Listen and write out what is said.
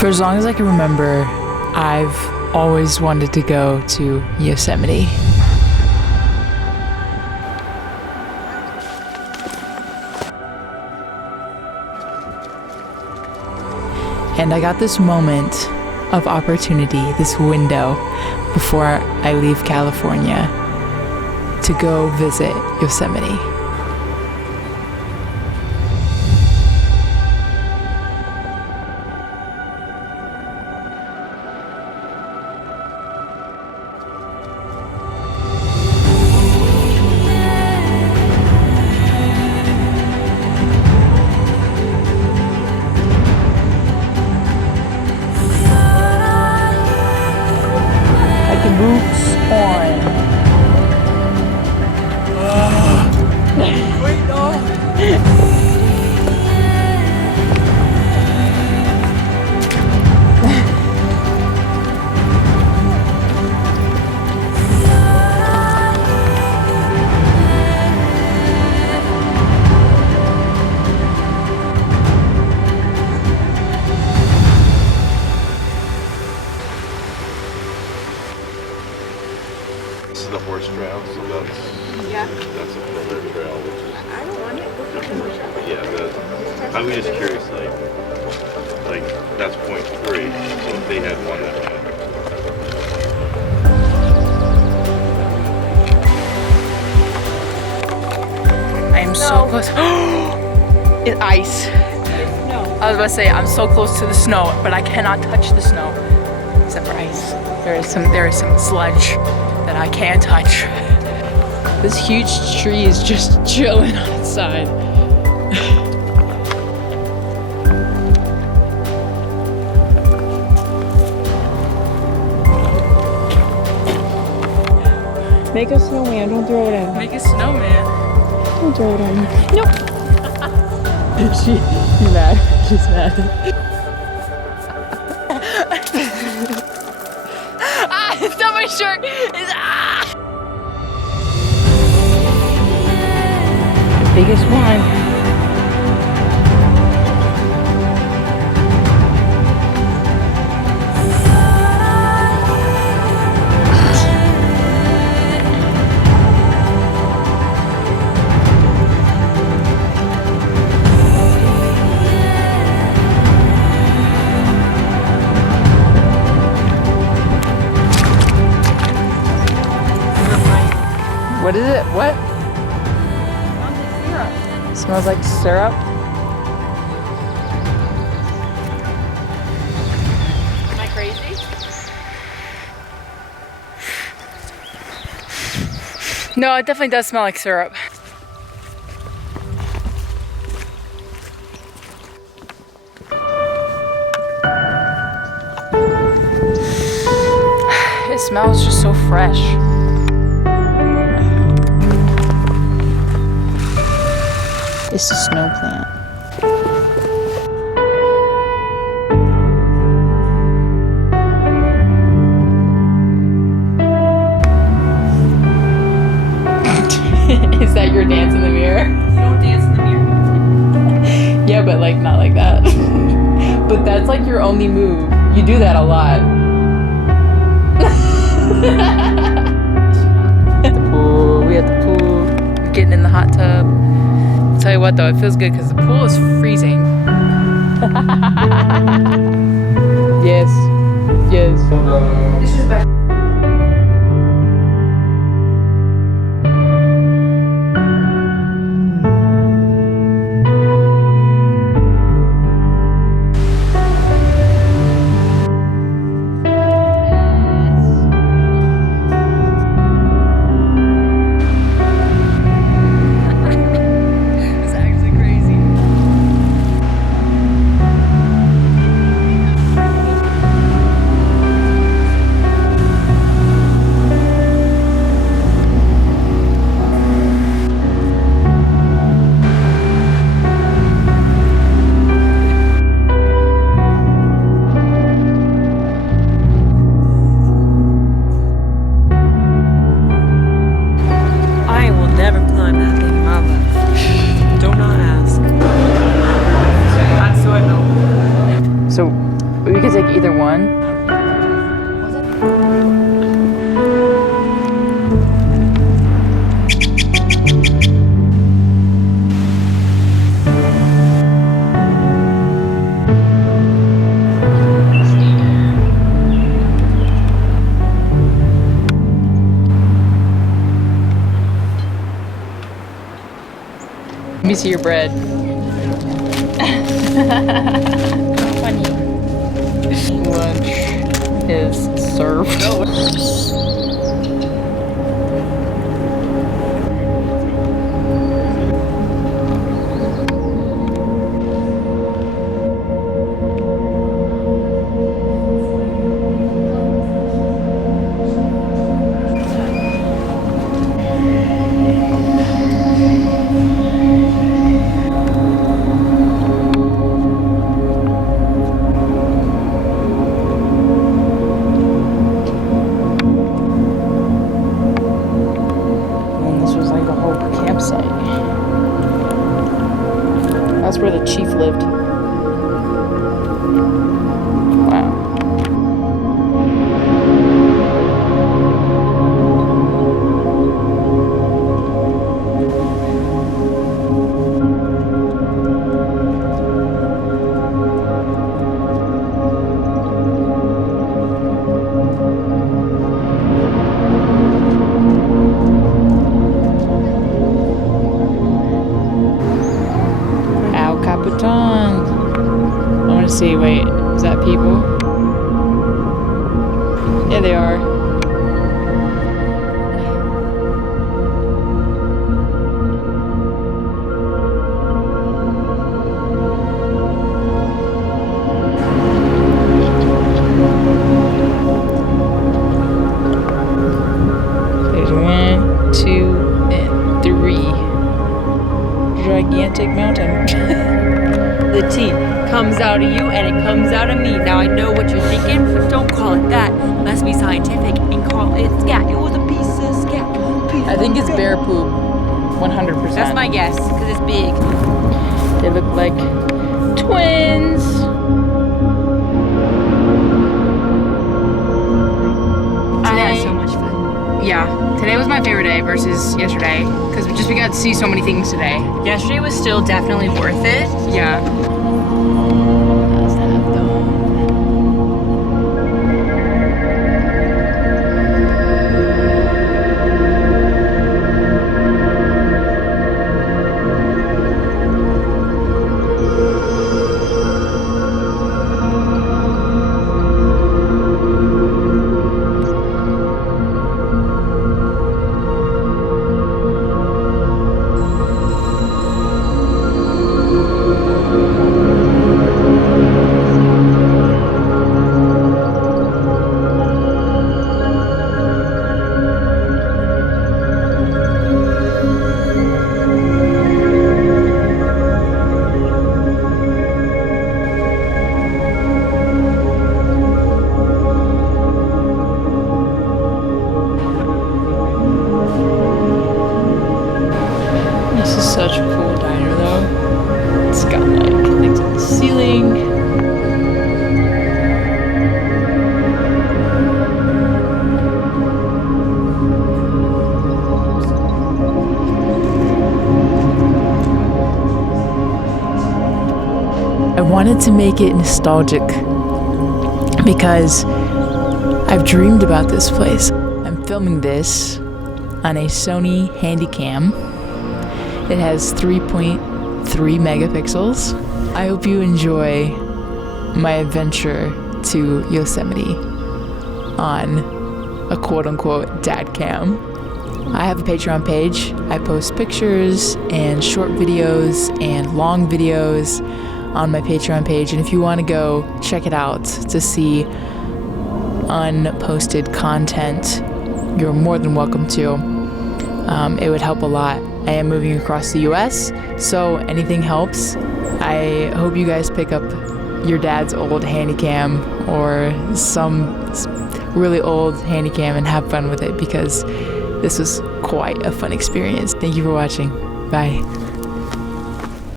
For as long as I can remember, I've always wanted to go to Yosemite. And I got this moment of opportunity, this window, before I leave California to go visit Yosemite. Boots on. Wait, no. This is the horse trail, so that's a further trail, which is. I don't want it. Yeah, I was just curious, like that's point 3. So if they had one that had. I am so close. It's ice. I was about to say I'm so close to the snow, but I cannot touch the snow except for ice. There is some sludge that I can't touch. This huge tree is just chilling on its side. Make a snowman, don't throw it in. Make a snowman. Don't throw it in. Nope. She's mad. She's mad. It's not my shirt. It's biggest one. What is it? What? Smells like syrup. Am I crazy? No, it definitely does smell like syrup. It smells just so fresh. It's a snow plant. Is that your dance in the mirror? Don't dance in the mirror. Yeah, but like not like that. But that's like your only move. You do that a lot. At the pool, we at the pool. We're getting in the hot tub. Tell you what though, it feels good because the pool is freezing. Yes. Yes. This is bad. We could take either one. Let me see your bread. Funny. Lunch is served. That's where the chief lived. Wow. I want to see, wait, is that people? Yeah, they are. There's 1, 2, and 3. Gigantic mountain. The T comes out of you and it comes out of me. Now I know what you're thinking. Don't call it that. Let's be scientific and call it scat. It was a piece of scat. I think it's bear poop. 100%. That's my guess, because it's big. They look like twins. Today was so much fun. Yeah, today was my favorite day versus yesterday because we got to see so many things today. Yesterday was still definitely worth it. Yeah. Such a cool diner though. It's got like things on the ceiling. I wanted to make it nostalgic because I've dreamed about this place. I'm filming this on a Sony Handycam. It has 3.3 megapixels. I hope you enjoy my adventure to Yosemite on a quote-unquote dad cam. I have a Patreon page. I post pictures and short videos and long videos on my Patreon page, and if you want to go check it out to see unposted content, you're more than welcome to. It would help a lot. I am moving across the US, so anything helps. I hope you guys pick up your dad's old Handycam or some really old Handycam and have fun with it because this was quite a fun experience. Thank you for watching. Bye.